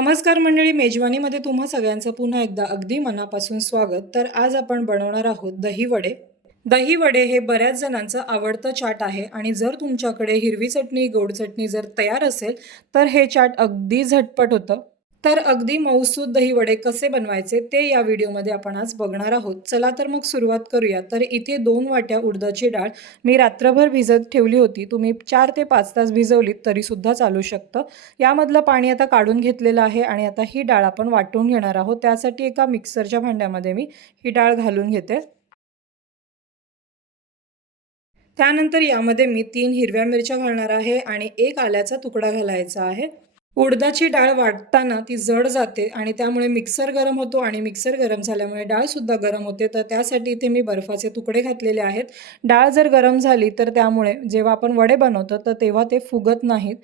नमस्कार मंडळी, मेजवानीमध्ये तुम्हा सगळ्यांचं पुन्हा एकदा अगदी मनापासून स्वागत। तर आज आपण बनवणार आहोत दही वडे। दही वडे हे बऱ्याच जणांचं आवडतं चाट आहे आणि जर तुमच्याकडे हिरवी चटणी, गोड चटणी जर तयार असेल तर हे चाट अगदी झटपट होतं। तर अगदी मऊसूत दही वडे कसे बनवायचे ते या व्हिडिओमध्ये आपण आज बघणार आहोत। चला तर मग सुरुवात करूया। तर इथे 2 वाट्या उडदाची डाळ मी रात्रभर भिजत ठेवली होती। तुम्ही 4 ते 5 तास भिजवलीत तरी सुद्धा चालू शकतं। यामधलं पाणी आता काढून घेतलेलं आहे आणि आता ही डाळ आपण वाटून घेणार आहोत। त्यासाठी एका मिक्सरच्या भांड्यामध्ये मी ही डाळ घालून घेते। त्यानंतर यामध्ये मी 3 हिरव्या मिरच्या घालणार आहे आणि 1 आल्याचा तुकडा घालायचा आहे। उडदाची डाळ वाटताना ती जड जाते आणि त्यामुळे मिक्सर गरम होतो आणि मिक्सर गरम झाल्यामुळे डाळ सुद्धा गरम होते। तर त्यासाठी इथे मी बर्फाचे तुकडे घातलेले आहेत। डाळ जर गरम झाली तर त्यामुळे जेव्हा आपण वडे बनवतो तर तेव्हा ते फुगत नाहीत।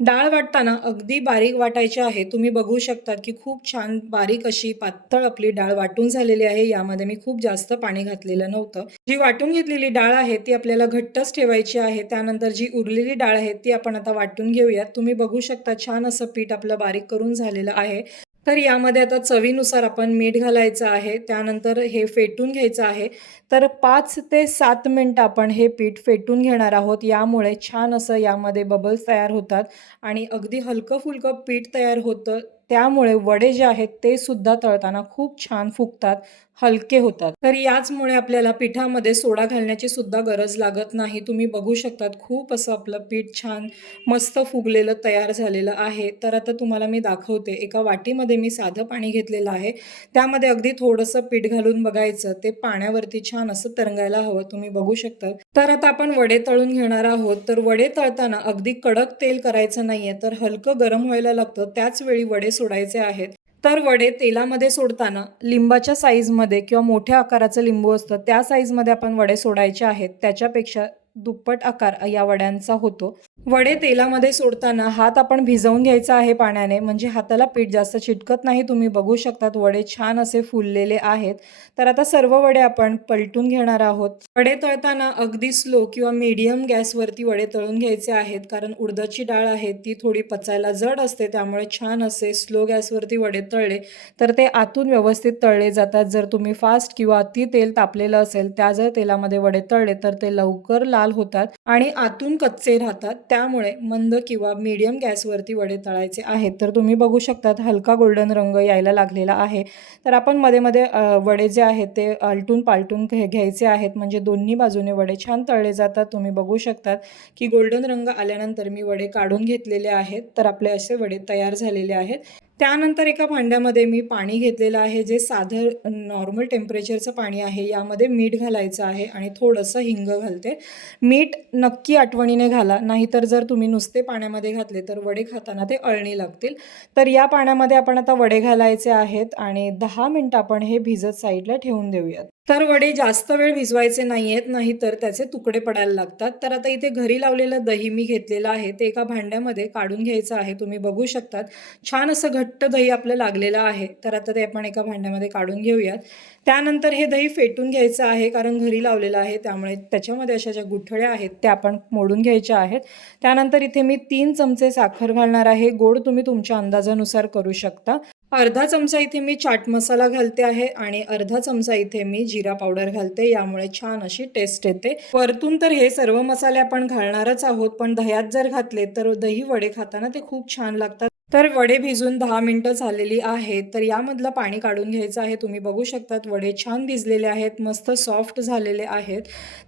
डाळ वाटताना अगदी बारीक वाटायची आहे। तुम्ही बघू शकता की खूप छान बारीक अशी पातळ आपली डाळ वाटून झालेली आहे। यामध्ये मी खूप जास्त पाणी घातलेलं नव्हतं। जी वाटून घेतलेली डाळ आहे ती आपल्याला घट्टच ठेवायची आहे। त्यानंतर जी उरलेली डाळ आहे ती आपण आता वाटून घेऊयात। तुम्ही बघू शकता छान असं पीठ आपलं बारीक करून झालेलं आहे। तर यामध्ये आता चवीनुसार आपण मीठ घालायचं आहे। त्यानंतर हे फेटून घ्यायचं आहे। तर 5 ते 7 मिनिट आपण हे पीठ फेटून घेणार आहोत। यामुळे छान असं यामध्ये बबल्स तयार होतात आणि अगदी हलकं-फुलकं पीठ तयार होतं। त्यामुळे वडे जे आहेत ते सुद्धा तळताना खूप छान फुगतात, हलके होतात। तर याचमुळे आपल्याला पिठामध्ये सोडा घालण्याची सुद्धा गरज लागत नाही। तुम्ही बघू शकतात खूप असं आपलं पीठ छान मस्त फुगलेलं तयार झालेलं आहे। तर आता तुम्हाला मी दाखवते। एका वाटीमध्ये मी साधं पाणी घेतलेलं आहे। त्यामध्ये अगदी थोडंसं पीठ घालून बघायचं। ते पाण्यावरती छान असं तरंगायला हवं। तुम्ही बघू शकता। तर आता आपण वडे तळून घेणार आहोत। तर वडे तळताना अगदी कडक तेल करायचं नाहीये, तर हलकं गरम व्हायला लागतं त्याच वेळी वडे सोडायचे आहेत। तर वडे तेलामध्ये सोडताना लिंबाच्या साईजमध्ये किंवा मोठ्या आकाराचं लिंबू असतं त्या साईजमध्ये आपण वडे सोडायचे आहेत। त्याच्यापेक्षा दुप्पट आकार या वड्यांचा होतो। वडे तेलामध्ये सोडताना हात आपण भिजवून घ्यायचा आहे पाण्याने, म्हणजे हाताला पीठ जास्त चिटकत नाही। तुम्ही बघू शकतात वडे छान असे फुललेले आहेत। तर आता सर्व वडे आपण पलटून घेणार आहोत। वडे तळताना अगदी स्लो किंवा मीडियम गॅसवरती वडे तळून घ्यायचे आहेत, कारण उडदाची डाळ आहे ती थोडी पचायला जड असते। त्यामुळे छान असे स्लो गॅसवरती वडे तळले तर ते आतून व्यवस्थित तळले जातात। जर तुम्ही फास्ट किंवा अति तेल तापलेलं असेल त्या जर तेलामध्ये वडे तळले तर ते लवकर लाल होतात आणि आतून कच्चे राहतात। त्यामुळे मंद किंवा मीडियम गॅसवरती वडे तळायचे आहेत। तर तुम्ही बघू शकतात हलका गोल्डन रंग यायला लागलेला आहे। तर आपण मध्ये मध्ये वडे जे आहेत ते आलटून पालटून घ्यायचे आहेत, म्हणजे दोन्ही बाजूने वडे छान तळले जातात। तुम्ही बघू शकतात की गोल्डन रंग आल्यानंतर मी वडे काढून घेतलेले आहेत। तर आपले असे वडे तयार झालेले आहेत। त्यानंतर एका भांड्यामध्ये मी पाणी घेतलेलं आहे, जे साधं नॉर्मल टेम्परेचरचं पाणी आहे। यामध्ये मीठ घालायचं आहे आणि थोडंसं हिंग घालते। मीठ नक्की आठवणीने घाला, नाहीतर जर तुम्ही नुसते पाण्यामध्ये घातले तर वडे खाताना ते अळणी लागतील। तर या पाण्यामध्ये आपण आता वडे घालायचे आहेत आणि 10 मिनिटं आपण हे भिजत साईडला ठेवून देऊयात। तर वडे जास्त वेळ भिजवायचे नाहीयेत, नाहीतर त्याचे तुकडे पडायला लागतात। तर आता इथे घरी लावलेलं दही मी घेतलेलं आहे, ते एका भांड्यामध्ये काढून घ्यायचं आहे। तुम्ही बघू शकतात छान असं घट्ट दही आपलं लागलेलं आहे। तर आता ते आपण एका भांड्यामध्ये काढून घेऊयात। त्यानंतर हे दही फेटून घ्यायचं आहे, कारण घरी लावलेलं आहे त्यामुळे त्याच्यामध्ये अशा ज्या गुठळ्या आहेत त्या आपण मोडून घ्यायच्या आहेत। त्यानंतर इथे मी 3 चमचे साखर घालणार आहे। गोड तुम्ही तुमच्या अंदाजानुसार करू शकता। अर्धा चमचा इथे मी चाट मसाला घालते आहे आणि अर्धा चमचा इथे मी जिरा पावडर घालते। यामुळे छान अशी टेस्ट येते। वरतून तर हे सर्व मसाले आपण घालणारच आहोत, पण दह्यात जर घातले तर दही वडे खाताना ते खूप छान लागतात। तर वडे भिजून 10 मिनिटं झालेली आहेत। तर यामधलं पाणी काढून घ्यायचं आहे। तुम्ही बघू शकतात वडे छान भिजलेले आहेत, मस्त सॉफ्ट झालेले आहेत।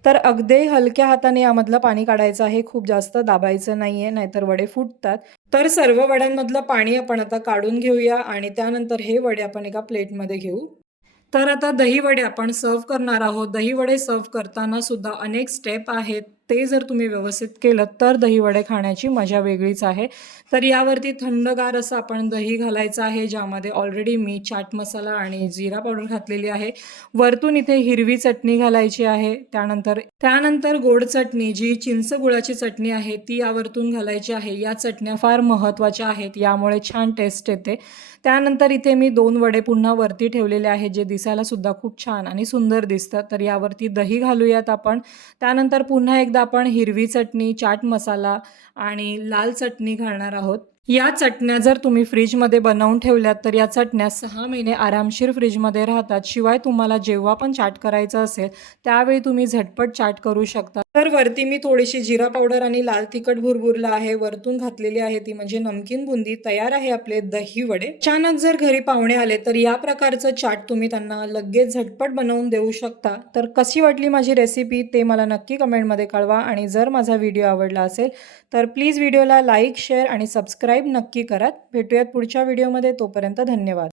तर अगदी हलक्या हाताने यामधलं पाणी काढायचं आहे, खूप जास्त दाबायचं नाहीये, नाहीतर वडे फुटतात। तर सर्व वड्यांमधलं पाणी आपण आता काढून घेऊया आणि त्यानंतर हे वडे आपण एका प्लेटमध्ये घेऊ। तर आता दही वडे आपण सर्व्ह करणार आहोत। दही वडे सर्व्ह करताना सुद्धा अनेक स्टेप आहेत, ते जर तुम्ही व्यवस्थित केलं तर दही वडे खाण्याची मजा वेगळीच आहे। तर यावरती थंडगार असं आपण दही घालायचं आहे, ज्यामध्ये ऑलरेडी मी चाट मसाला आणि जिरा पावडर घातलेली आहे। वरतून इथे हिरवी चटणी घालायची आहे। त्यानंतर गोड चटणी, जी चिंच गुळाची चटणी आहे ती यावरतून घालायची आहे। या चटण्या फार महत्त्वाच्या आहेत, यामुळे छान टेस्ट येते। त्यानंतर इथे मी 2 वडे पुन्हा वरती ठेवलेले आहेत, जे दिसायला सुद्धा खूप छान आणि सुंदर दिसतात। तर यावरती दही घालूयात आपण। त्यानंतर पुन्हा एकदा आपण हिरवी चटणी, चाट मसाला आणि लाल चटणी घालणार आहोत। या चटण्या जर तुम्ही फ्रीजमध्ये बनवून ठेवल्यात तर या चटण्या 6 महिने आरामशीर फ्रीजमध्ये राहतात. शिवाय तुम्हाला जेव्हा पण चाट करायचं असेल त्यावेळी तुम्ही झटपट चाट करू शकता. तर वरती मी थोडीशी जिरा पावडर आणि लाल तिखट भुरभुरला आहे वरतून घातलेली आहे ती म्हणजे नमकीन बुंदी. तयार आहे आपले दही वडे. अचानक जर घरी पाहुणे आले तर या प्रकारचं चाट तुम्ही त्यांना लगेच झटपट बनवून देऊ शकता. तर कशी वाटली माझी रेसिपी ते मला नक्की कमेंटमध्ये कळवा आणि जर माझा व्हिडिओ आवडला असेल तर प्लीज व्हिडिओला लाईक, शेअर आणि सबस्क्राईब नक्की करा. भेटूयात पुढच्या व्हिडिओमध्ये. तोपर्यंत धन्यवाद.